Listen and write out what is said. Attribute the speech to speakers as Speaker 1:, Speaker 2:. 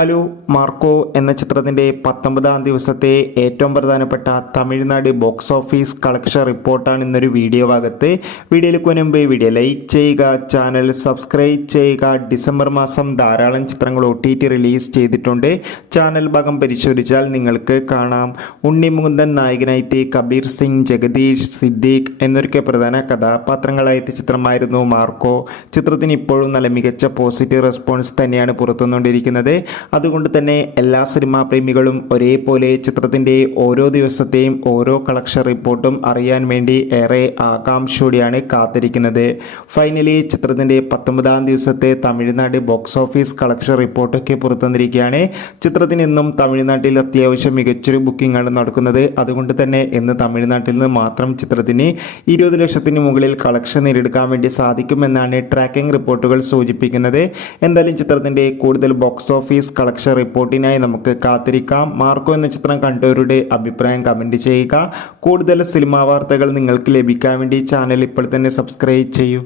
Speaker 1: Hello Marco എന്ന ചിത്രത്തിന്റെ പത്തൊമ്പതാം ദിവസത്തെ ഏറ്റവും പ്രധാനപ്പെട്ട തമിഴ്നാട് ബോക്സ് ഓഫീസ് കളക്ഷൻ റിപ്പോർട്ടാണ് ഇന്നൊരു വീഡിയോ ഭാഗത്ത്. വീഡിയോയിലേക്ക് മുൻപ് വീഡിയോ ലൈക്ക് ചെയ്യുക ചാനൽ സബ്സ്ക്രൈബ് ചെയ്യുക. ഡിസംബർ മാസം ധാരാളം ചിത്രങ്ങൾ ഒ ടി ടി റിലീസ് ചെയ്തിട്ടുണ്ട്. ചാനൽ ഭാഗം പരിശോധിച്ചാൽ നിങ്ങൾക്ക് കാണാം. ഉണ്ണി മുകുന്ദൻ നായകനായിട്ട് കബീർ സിംഗ് ജഗദീഷ് സിദ്ദീഖ് എന്നൊക്കെ പ്രധാന കഥാപാത്രങ്ങളായിട്ട് ചിത്രമായിരുന്നു മാർക്കോ. ചിത്രത്തിന് ഇപ്പോഴും നല്ല മികച്ച പോസിറ്റീവ് റെസ്പോൺസ് തന്നെയാണ് പുറത്തുവന്നുകൊണ്ടിരിക്കുന്നത് അതുകൊണ്ട് തന്നെ എല്ലാ സിനിമാ പ്രേമികളും ഒരേപോലെ ചിത്രത്തിന്റെ ഓരോ ദിവസത്തെയും ഓരോ കളക്ഷൻ റിപ്പോർട്ടും അറിയാൻ വേണ്ടി ഏറെ ആകാംക്ഷയോടെയാണ് കാത്തിരിക്കുന്നത്. ഫൈനലി ചിത്രത്തിന്റെ പത്തൊമ്പതാം ദിവസത്തെ തമിഴ്നാട് ബോക്സ് ഓഫീസ് കളക്ഷൻ റിപ്പോർട്ടൊക്കെ പുറത്തുവന്നിരിക്കുകയാണ്. ചിത്രത്തിന് ഇന്നും തമിഴ്നാട്ടിൽ അത്യാവശ്യം മികച്ചൊരു ബുക്കിംഗ് ആണ് നടക്കുന്നത്. അതുകൊണ്ട് തന്നെ ഇന്ന് തമിഴ്നാട്ടിൽ നിന്ന് മാത്രം ചിത്രത്തിന് ഇരുപത് ലക്ഷത്തിന് മുകളിൽ കളക്ഷൻ നേടിയെടുക്കാൻ വേണ്ടി സാധിക്കുമെന്നാണ് ട്രാക്കിംഗ് റിപ്പോർട്ടുകൾ സൂചിപ്പിക്കുന്നത്. എന്തായാലും ചിത്രത്തിന്റെ കൂടുതൽ ബോക്സ് ഓഫീസ് കളക്ഷൻ റിപ്പോർട്ടിനായി നമുക്ക് കാത്തിരിക്കാം. മാർക്കോ എന്ന ചിത്രം കണ്ടവരുടെ അഭിപ്രായം കമന്റ് ചെയ്യുക. കൂടുതൽ സിനിമാ വാർത്തകൾ നിങ്ങൾക്ക് ലഭിക്കാൻ വേണ്ടി ചാനൽ ഇപ്പോൾ തന്നെ സബ്സ്ക്രൈബ് ചെയ്യൂ.